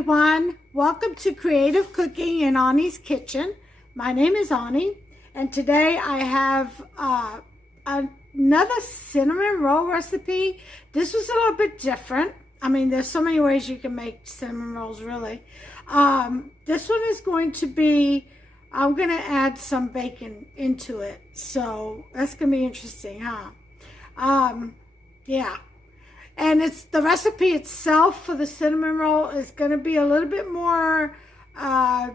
everyone. Welcome to Creative Cooking in Ani's Kitchen. My name is Ani, and today I have another cinnamon roll recipe. This was a little bit different. I mean, there's so many ways you can make cinnamon rolls, really. This one is going to be, I'm going to add some bacon into it. So that's going to be interesting, huh? Yeah. And it's the recipe itself for the cinnamon roll is going to be a little bit more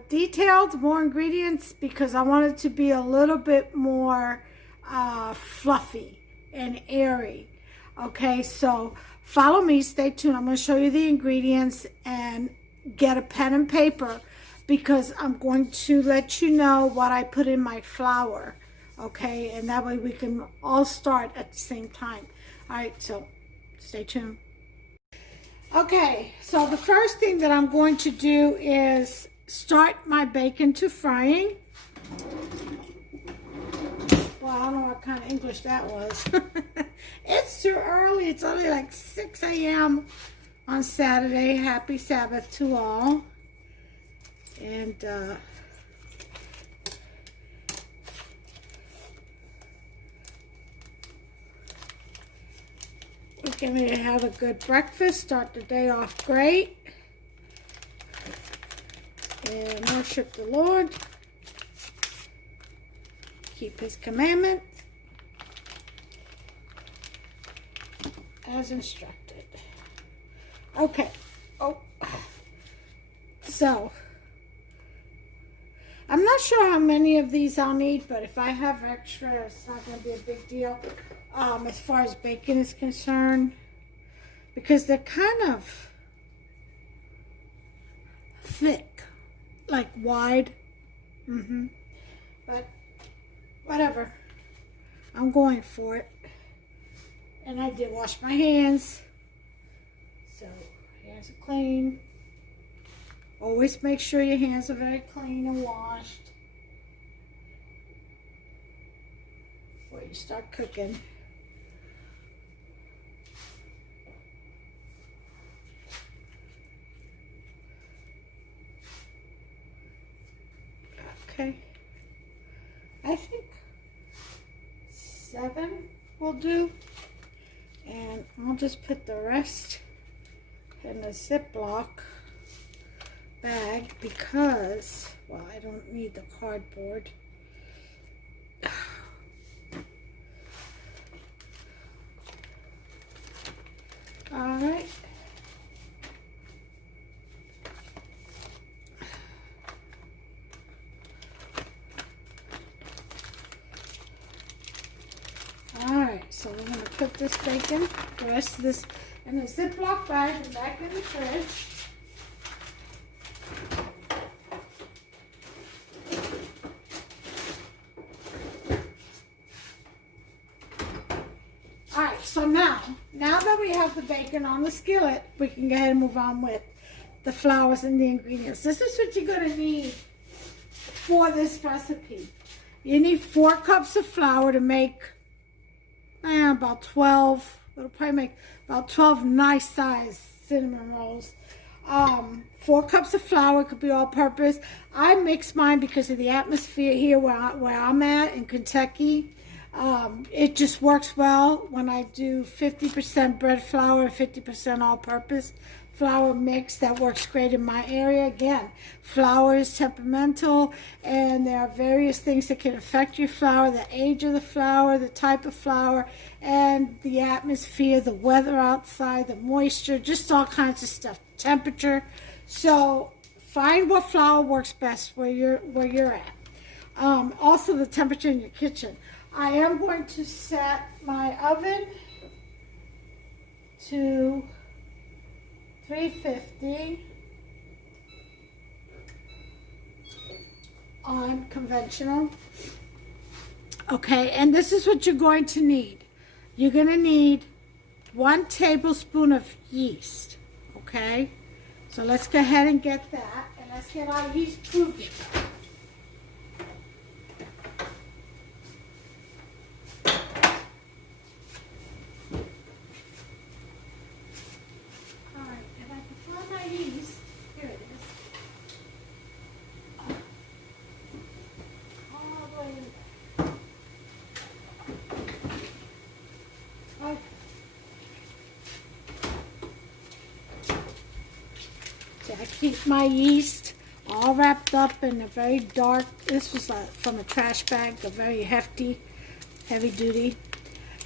detailed, more ingredients, because I want it to be a little bit more fluffy and airy. Okay, so follow me, stay tuned. I'm going to show you the ingredients and get a pen and paper because I'm going to let you know what I put in my flour. Okay, and that way we can all start at the same time. All right, so stay tuned. Okay, so the first thing that I'm going to do is start my bacon to frying. Well, I don't know what kind of English that was. It's too early. It's only like 6 a.m. on Saturday. Happy Sabbath to all. And we're going to have a good breakfast, start the day off great, and worship the Lord, keep His commandment as instructed. Okay, so I'm not sure how many of these I'll need, but if I have extra, it's not going to be a big deal. As far as bacon is concerned, because they're kind of thick, like wide. But whatever, I'm going for it. And I did wash my hands, so hands are clean. Always make sure your hands are very clean and washed before you start cooking. Okay, I think 7 will do, and I'll just put the rest in a Ziploc bag because, well, I don't need the cardboard. All right. So we're going to put this bacon, the rest of this, in a Ziploc bag and back in the fridge. Alright, so now that we have the bacon on the skillet, we can go ahead and move on with the flours and the ingredients. This is what you're going to need for this recipe. You need 4 cups of flour to make about 12. It'll probably make about 12 nice sized cinnamon rolls. 4 cups of flour, could be all purpose. I mix mine because of the atmosphere here where I'm at in Kentucky. It just works well when I do 50% bread flour and 50% all purpose flour mix. That works great in my area. Again, flour is temperamental, and there are various things that can affect your flour: the age of the flour, the type of flour, and the atmosphere, the weather outside, the moisture, just all kinds of stuff, temperature. So find what flour works best where you're at. Also the temperature in your kitchen. I am going to set my oven to 350 on conventional. Okay, and this is what you're going to need. You're going to need 1 tablespoon of yeast. Okay, so let's go ahead and get that, and let's get our yeast proofing. Alright, and I can find my yeast. Here it keep my yeast all wrapped up in a very dark, this was from a trash bag, a very hefty, heavy duty.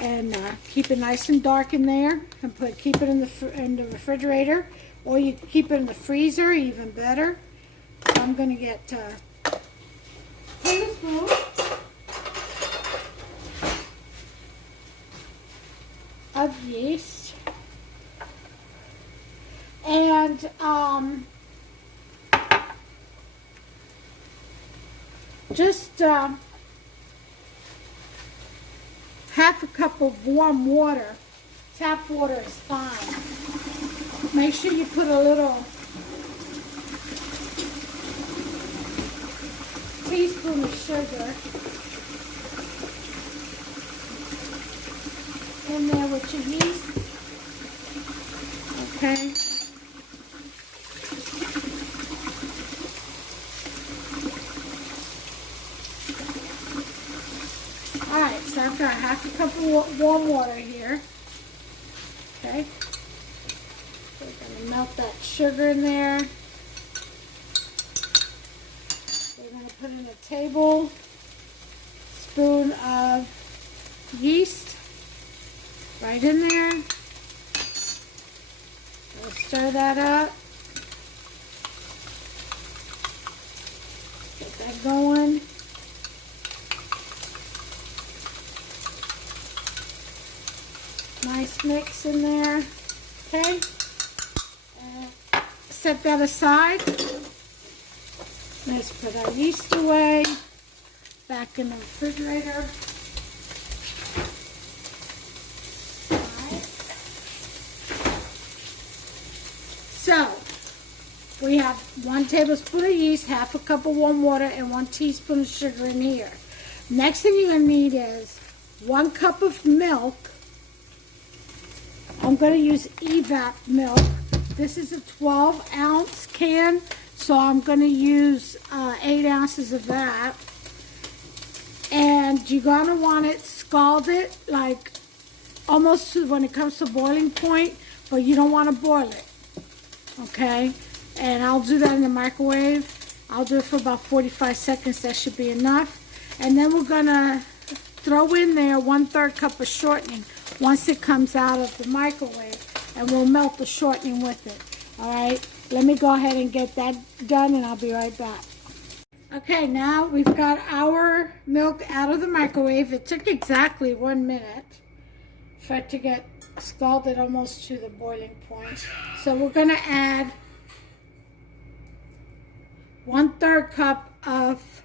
And keep it nice and dark in there, and keep it in the refrigerator, or you keep it in the freezer, even better. So I'm going to get a tablespoon of yeast, and just half a cup of warm water. Tap water is fine. Make sure you put a little teaspoon of sugar in there with your yeast. Okay. Alright, so I've got half a cup of warm water here. Okay. We're going to melt that sugar in there. We're going to put in a tablespoon of yeast right in there. We'll stir that up. Get that going. Nice mix in there. Okay. And set that aside. Let's put our yeast away. Back in the refrigerator. Alright. So, we have 1 tablespoon of yeast, half a cup of warm water, and 1 teaspoon of sugar in here. Next thing you're going to need is 1 cup of milk. I'm going to use Evap milk. This is a 12-ounce can, so I'm going to use 8 ounces of that. And you're going to want it scalded, like almost to when it comes to boiling point, but you don't want to boil it. Okay? And I'll do that in the microwave. I'll do it for about 45 seconds. That should be enough. And then we're going to throw in there 1/3 cup of shortening once it comes out of the microwave, and we'll melt the shortening with it. Alright, let me go ahead and get that done, and I'll be right back. Okay, now we've got our milk out of the microwave. It took exactly 1 minute for it to get scalded almost to the boiling point. So we're going to add 1/3 cup of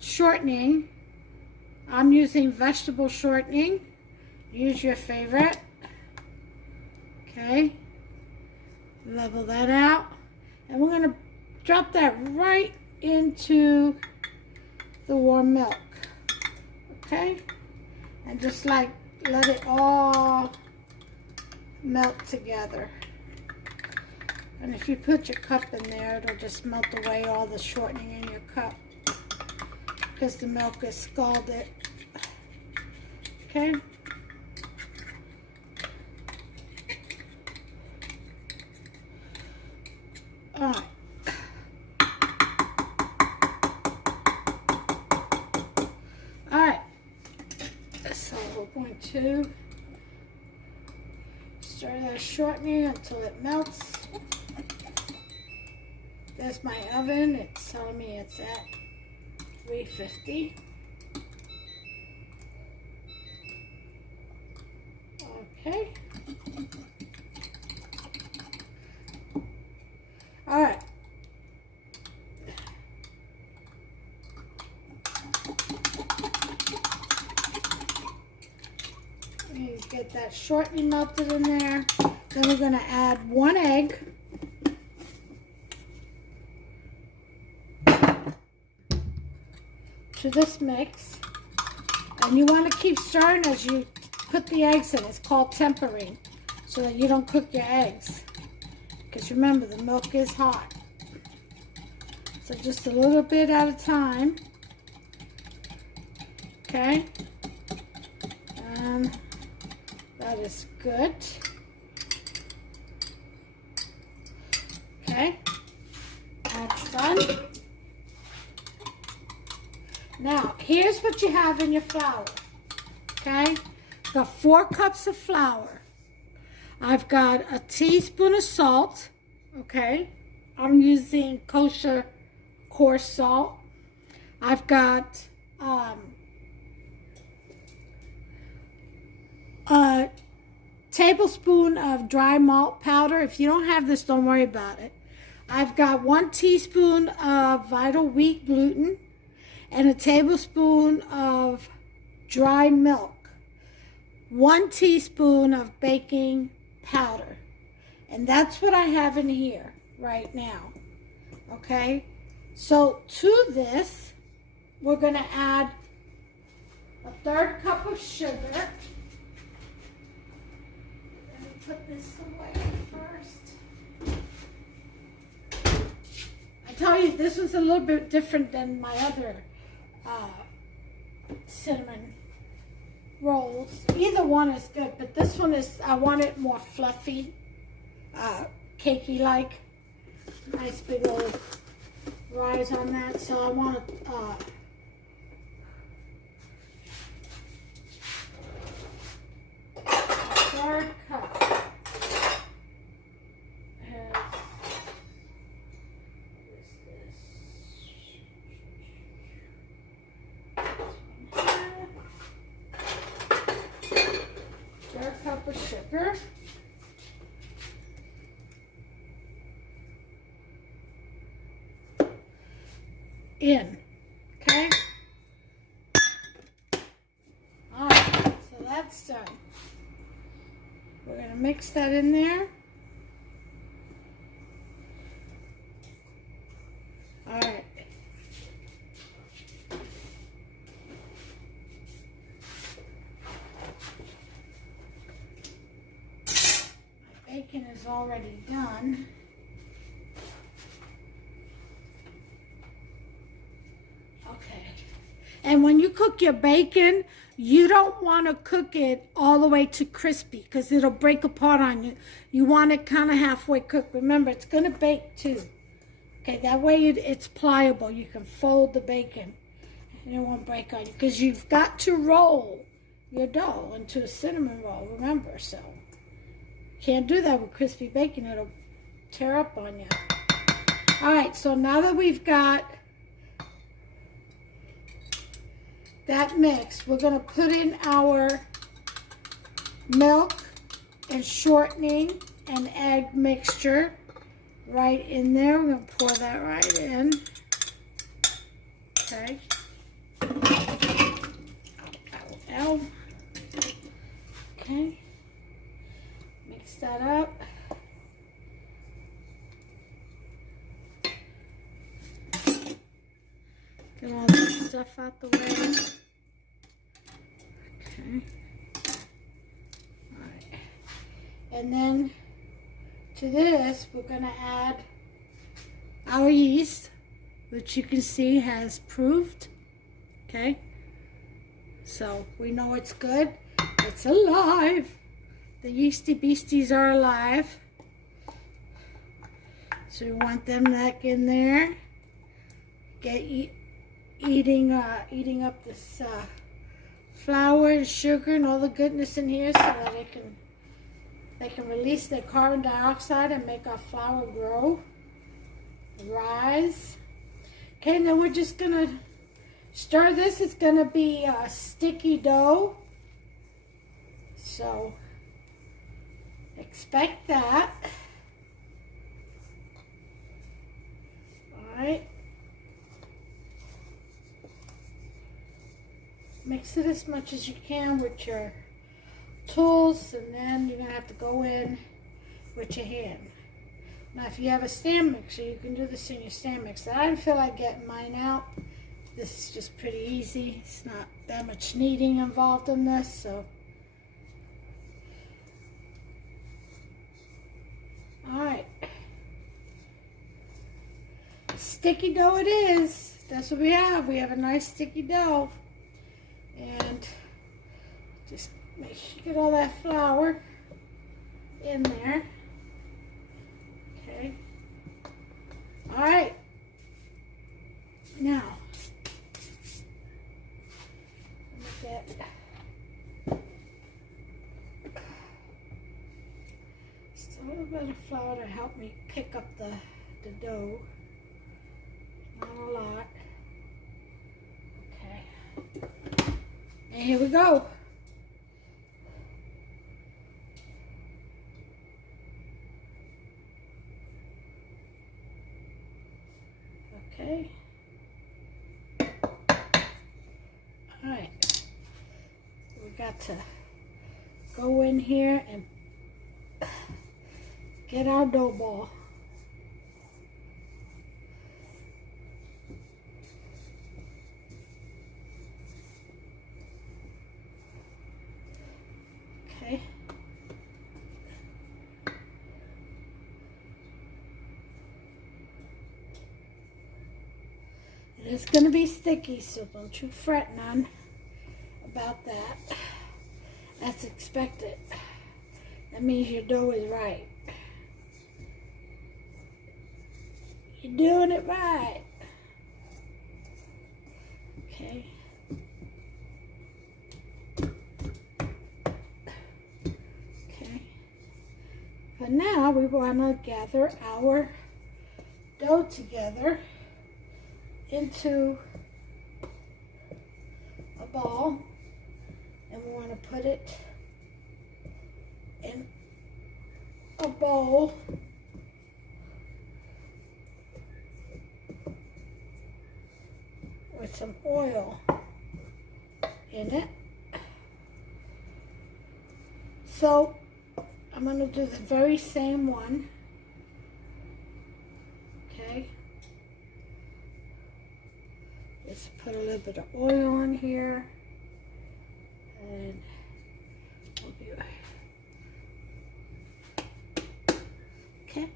shortening. I'm using vegetable shortening. Use your favorite. Okay. Level that out. And we're going to drop that right into the warm milk. Okay. And just like let it all melt together. And if you put your cup in there, it'll just melt away all the shortening in your cup, because the milk is scalded. Okay. Alright. Alright. So we're going to stir that shortening until it melts. There's my oven. It's telling me it's at 350. Okay. All right. You get that shortening melted in there. Then we're going to add 1 egg. To this mix, and you want to keep stirring as you put the eggs in. It's called tempering, so that you don't cook your eggs, because remember, the milk is hot. So just a little bit at a time. Okay, that is good. Okay, That's done. Now, here's what you have in your flour, okay? Got 4 cups of flour. I've got a teaspoon of salt, okay? I'm using kosher coarse salt. I've got a tablespoon of dry malt powder. If you don't have this, don't worry about it. I've got 1 teaspoon of Vital Wheat gluten and a tablespoon of dry milk. 1 teaspoon of baking powder. And that's what I have in here right now. Okay? So to this, we're going to add a 1/3 cup of sugar. Let me put this away first. I tell you, this was a little bit different than my other cinnamon rolls. Either one is good, but this one is, I want it more fluffy, cakey-like. Nice big old rise on that. So I want to 1/3 cup. Cup of sugar. In. Okay? Alright, so that's done. We're going to mix that in there. Alright. Bacon is already done. Okay. And when you cook your bacon, you don't want to cook it all the way to crispy because it'll break apart on you. You want it kind of halfway cooked. Remember, it's going to bake too. Okay, that way it's pliable. You can fold the bacon and it won't break on you because you've got to roll your dough into a cinnamon roll, remember, so. Can't do that with crispy bacon. It'll tear up on you. All right, so now that we've got that mix, we're going to put in our milk and shortening and egg mixture right in there. We're going to pour that right in. Okay. Ow, ow, ow. Okay. Mix that up. Get all this stuff out the way. Okay. Alright. And then to this, we're going to add our yeast, which you can see has proved. Okay. So we know it's good. It's alive. The yeasty beasties are alive. So we want them back in there. Eating up this flour and sugar and all the goodness in here so that they can release their carbon dioxide and make our flour grow, rise. Okay, and then we're just gonna stir this. It's gonna be a sticky dough. So expect that. Alright. Mix it as much as you can with your tools, and then you're going to have to go in with your hand. Now, if you have a stand mixer, you can do this in your stand mixer. I didn't feel like getting mine out. This is just pretty easy. It's not that much kneading involved in this, so. Alright. Sticky dough it is. That's what we have. We have a nice sticky dough. And just make sure you get all that flour in there. Okay. Alright. Now, get just a little bit of flour to help me pick up the dough. Not a lot. Okay. And here we go. Okay. All right. We got to go in here and get our dough ball. Okay. It's going to be sticky, so don't you fret none about that. That's expected. That means your dough is right. You're doing it right. Okay. Okay. But now we want to gather our dough together into a ball, and we want to put it in a bowl with some oil in it. So I'm going to do the very same one. Okay. Just put a little bit of oil on here, and we'll be right. Okay.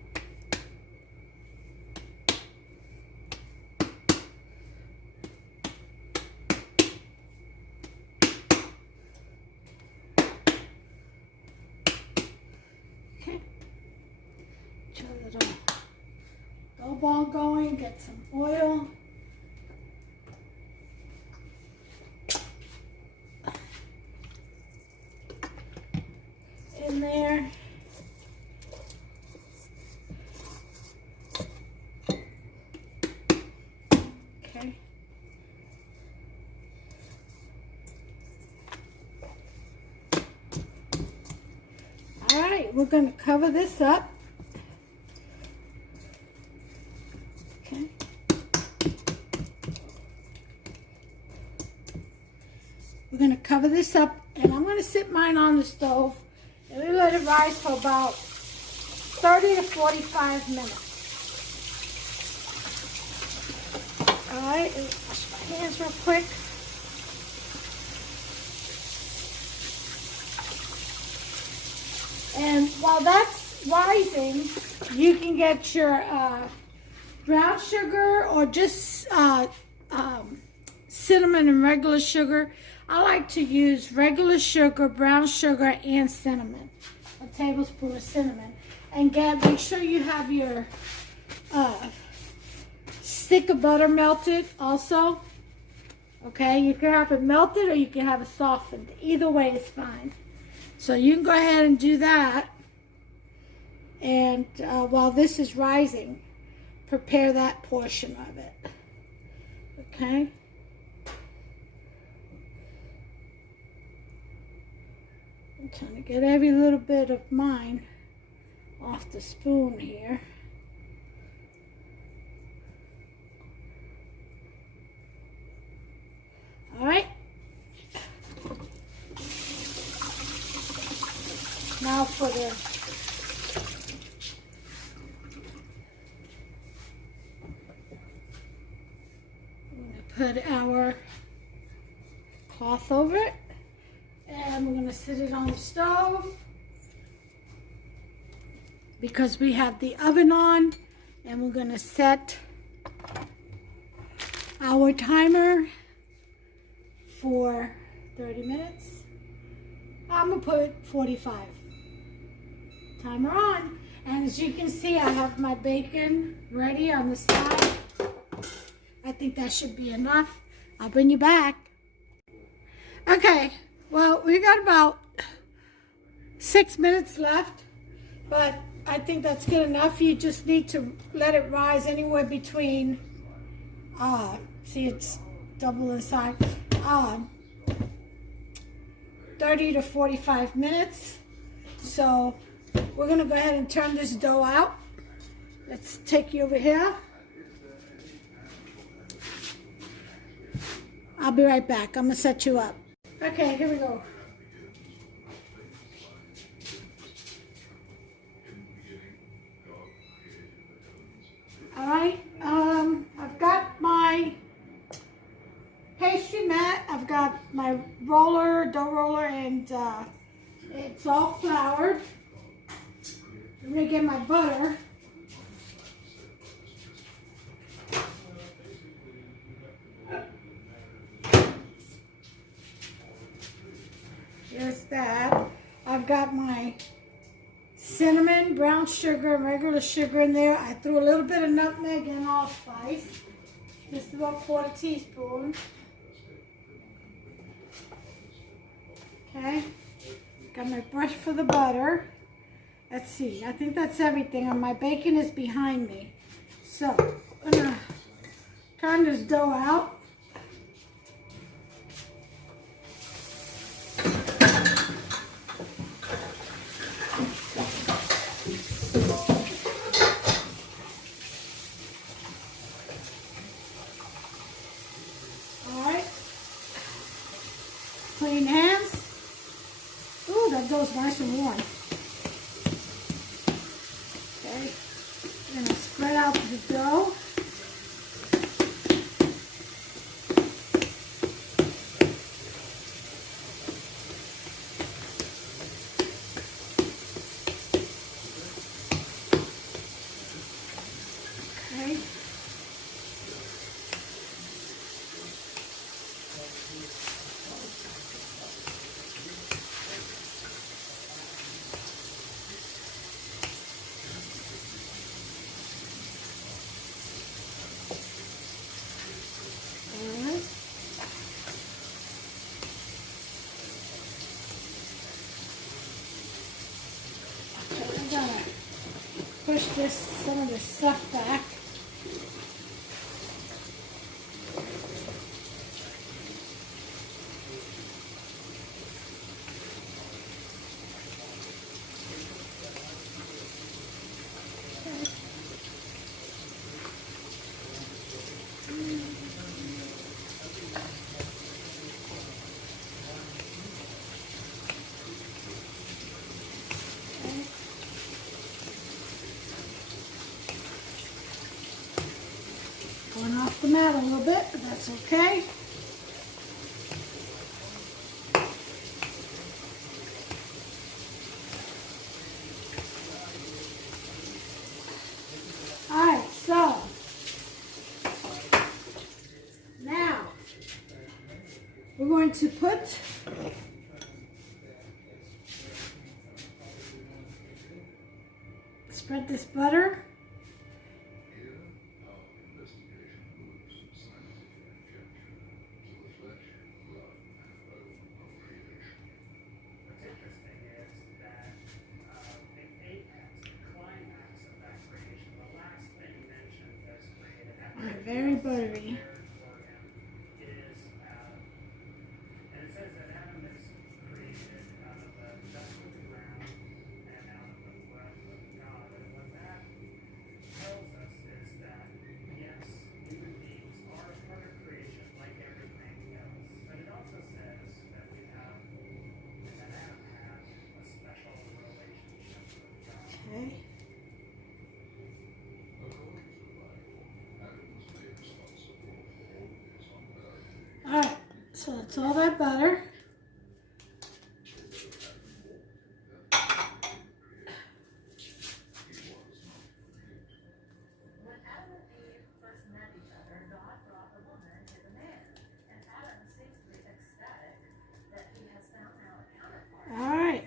Okay. Get a little dough ball going. Get some oil. In there. Okay. All right, we're going to cover this up. Okay. We're going to cover this up, and I'm going to sit mine on the stove. And we let it rise for about 30 to 45 minutes. All right, wash my hands real quick. And while that's rising, you can get your brown sugar or just cinnamon and regular sugar. I like to use regular sugar, brown sugar, and cinnamon. A tablespoon of cinnamon. And make sure you have your stick of butter melted also. Okay, you can have it melted or you can have it softened. Either way is fine. So you can go ahead and do that. And while this is rising, prepare that portion of it. Okay. I'm trying to get every little bit of mine off the spoon here. All right. Now for the put our cloth over it, and we're going to sit it on the stove because we have the oven on, and we're going to set our timer for 30 minutes. I'm going to put 45. Timer on. And as you can see, I have my bacon ready on the side. I think that should be enough. I'll bring you back. Okay, well, we got about 6 minutes left, but I think that's good enough. You just need to let it rise anywhere between, see it's double inside, 30 to 45 minutes. So we're gonna go ahead and turn this dough out. Let's take you over here. I'll be right back. I'm gonna set you up. Okay, here we go. All right, I've got my pastry mat. I've got my roller, dough roller, and it's all floured. I'm gonna get my butter. There's that. I've got my cinnamon, brown sugar, and regular sugar in there. I threw a little bit of nutmeg and allspice, just about 1/4 teaspoon. Okay, got my brush for the butter. Let's see, I think that's everything, and my bacon is behind me. So, I'm gonna turn this dough out. Clean hands. Ooh, that dough's nice and warm. Okay, I'm gonna spread out the dough. Okay. Push some of this stuff back. Going off the mat a little bit, but that's okay. All right, so now we're going to spread this butter. Very buttery. Okay. Alright, so that's all that butter. Alright.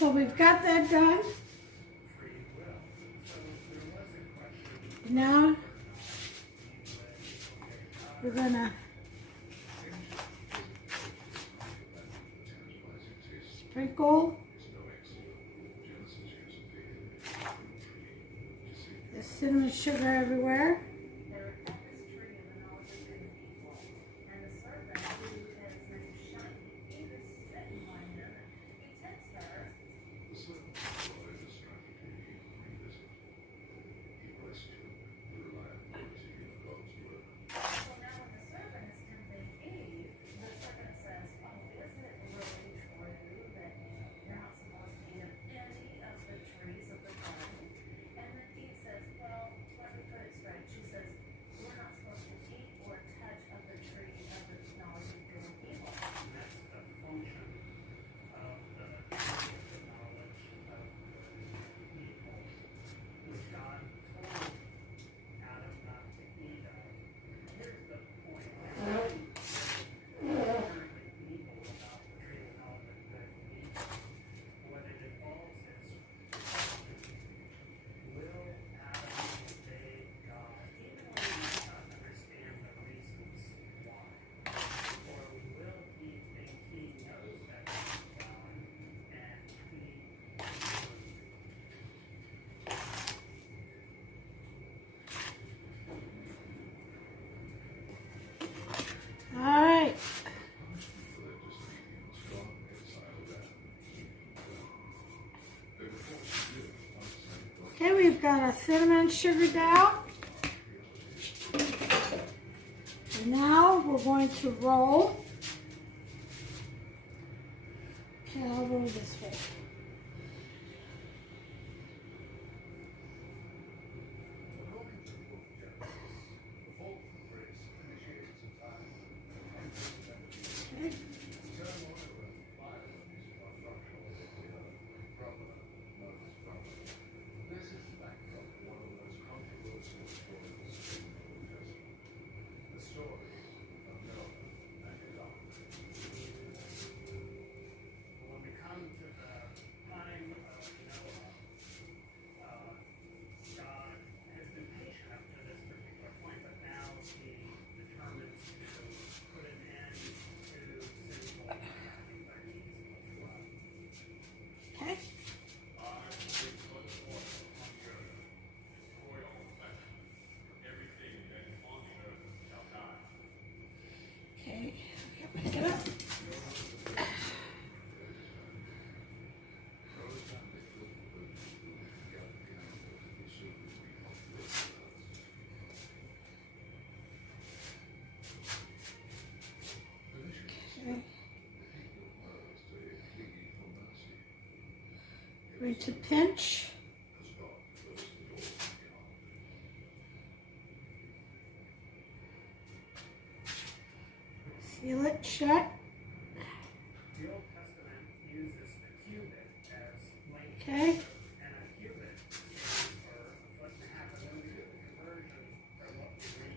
So we've got that done. Now we're gonna sprinkle the cinnamon sugar everywhere. Okay, we've got our cinnamon sugar down. And now we're going to roll. Okay, I'll roll this way. Okay. Going to pinch. Seal it shut. The Old Testament uses a cubit as length, Okay. and a cubit is for a foot and a half. And then we do the conversion from what we read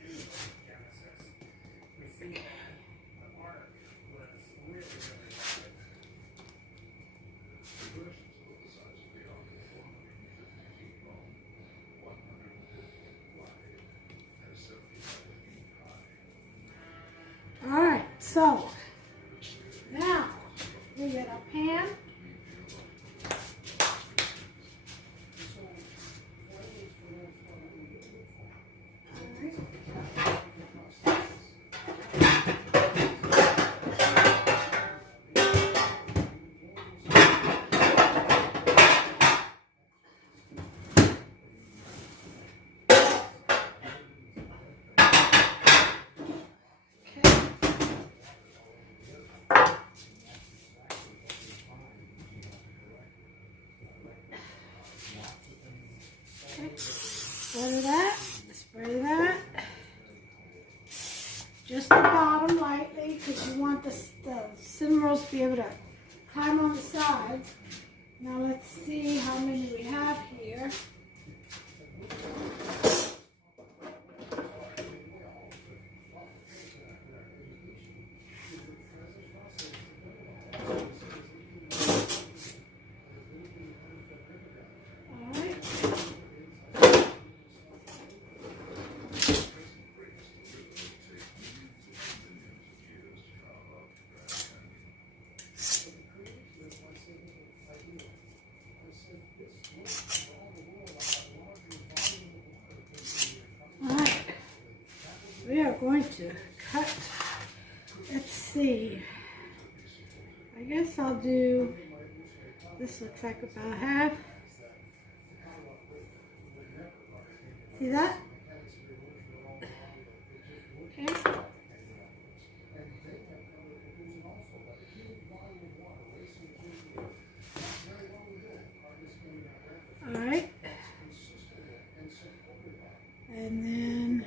in the book of Genesis. We see that the ark was really, really wide. All right, so now we get a pan. Spray that, spray that. Just the bottom lightly because you want the cinnamon rolls to be able to climb on the sides. Now let's see how many we have here. going to cut, let's see, I guess I'll do, this looks like about half. See that? Okay. All right. And then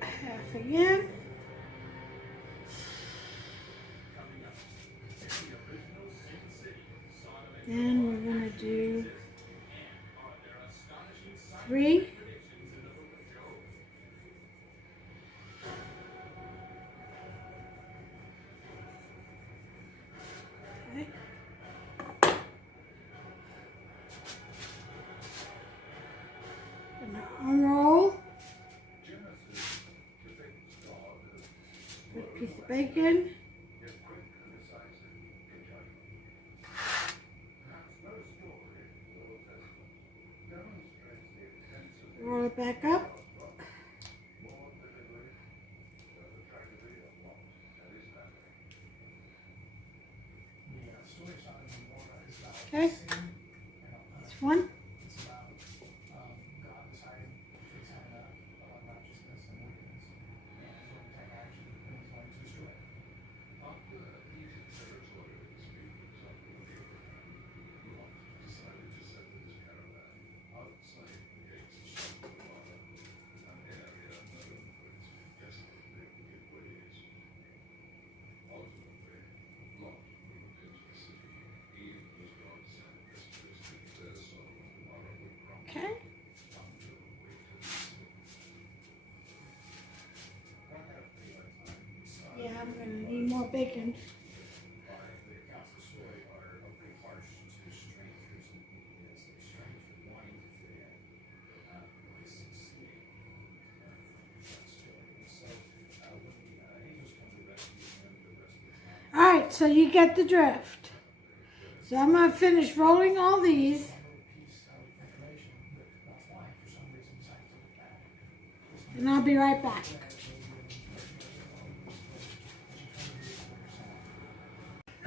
half again. Then we're going to do 3. Okay. Gonna unroll. Put a piece of bacon. Roll it back up. Okay. That's one. Okay. Yeah, I'm gonna need more bacon. All right, so you get the drift. So I'm gonna finish rolling all these. And I'll be right back.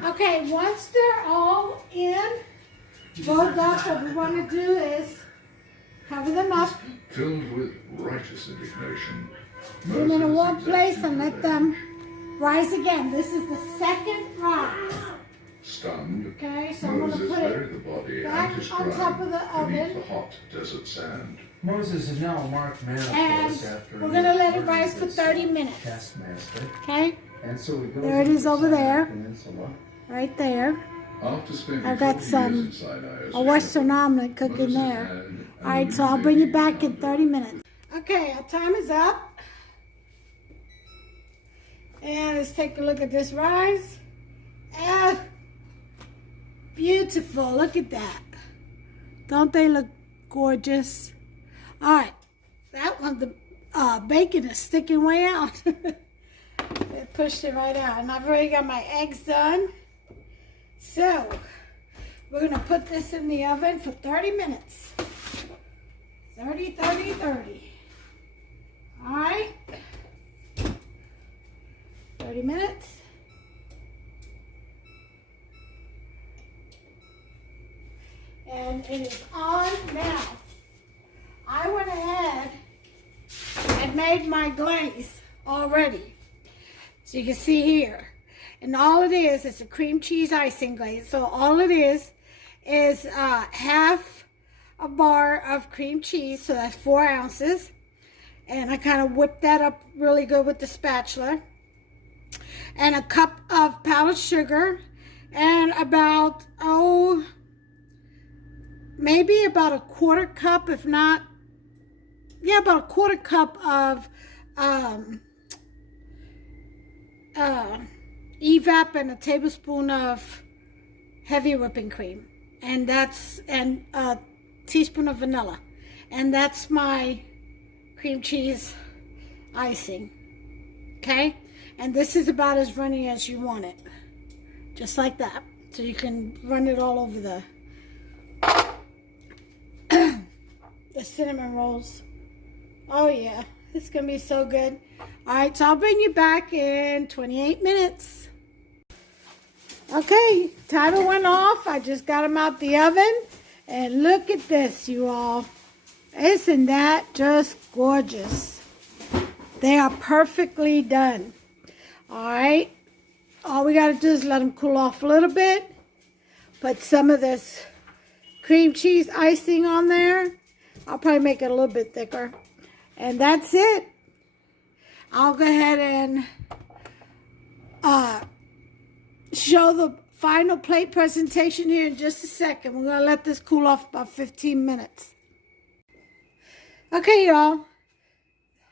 Okay, once they're all in, rolled up, what we want to do is cover them up, Filled with righteous indignation, put them in a Moses warm place and let examined them rise again. This is the second rise. Stunned, Okay, so I'm going to Moses put buried it the body back and his on crime top of the beneath oven. the hot desert sand. Moses is now a marked man, of And course, after we're he gonna let it murdered rise for his 30 minutes. taskmaster. Okay, And so he goes There it into is over Sinai there. Peninsula. right there. After spending I've got 40 some years in Sinai as a Western omelet cooking Moses there. had All right, only so I'll bring you maybe back in 100. 30 minutes. Okay, our time is up. And let's take a look at this rise. Ah, beautiful, look at that. Don't they look gorgeous? All right, that one, the bacon is sticking way out. It pushed it right out. And I've already got my eggs done. So, we're gonna put this in the oven for 30 minutes. 30, 30, 30. All right. 30 minutes. And it is on now. I went ahead and made my glaze already. So you can see here. And all it is a cream cheese icing glaze. So all it is half a bar of cream cheese. So that's 4 ounces. And I kind of whipped that up really good with the spatula. And a cup of powdered sugar. And about, maybe about a 1/4 cup, if not, yeah, about a 1/4 cup of evap and a tablespoon of heavy whipping cream, and a teaspoon of vanilla, and that's my cream cheese icing. Okay, and this is about as runny as you want it, just like that, so you can run it all over the cinnamon rolls. Oh yeah, it's gonna be so good. All right, so I'll bring you back in 28 minutes. Okay, timer went off. I just got them out the oven. And look at this, you all. Isn't that just gorgeous? They are perfectly done. All right, all we gotta do is let them cool off a little bit. Put some of this cream cheese icing on there. I'll probably make it a little bit thicker. And that's it. I'll go ahead and show the final plate presentation here in just a second. We're going to let this cool off about 15 minutes. Okay, y'all.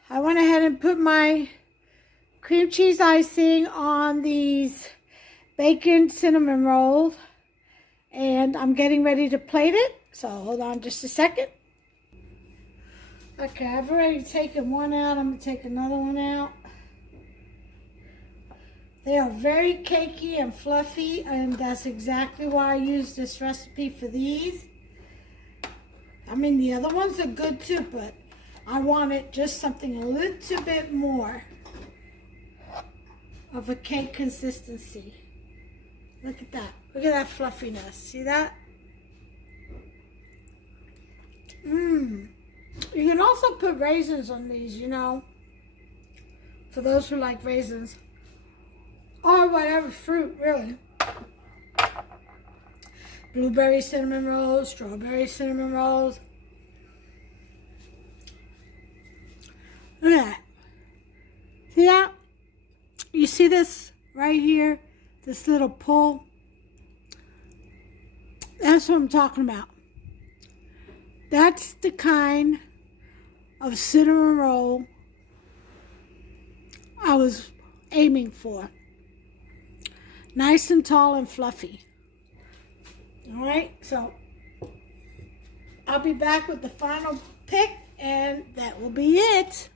I went ahead and put my cream cheese icing on these bacon cinnamon rolls. And I'm getting ready to plate it. So hold on just a second. Okay, I've already taken one out. I'm going to take another one out. They are very cakey and fluffy, and that's exactly why I use this recipe for these. I mean, the other ones are good too, but I wanted just something a little bit more of a cake consistency. Look at that. Look at that fluffiness. See that? You can also put raisins on these, you know, for those who like raisins. Or whatever fruit, really. Blueberry cinnamon rolls, strawberry cinnamon rolls. Look at that. See that? You see this right here? This little pull? That's what I'm talking about. That's the kind of cinnamon roll I was aiming for. Nice and tall and fluffy. All right, so I'll be back with the final pick, and that will be it.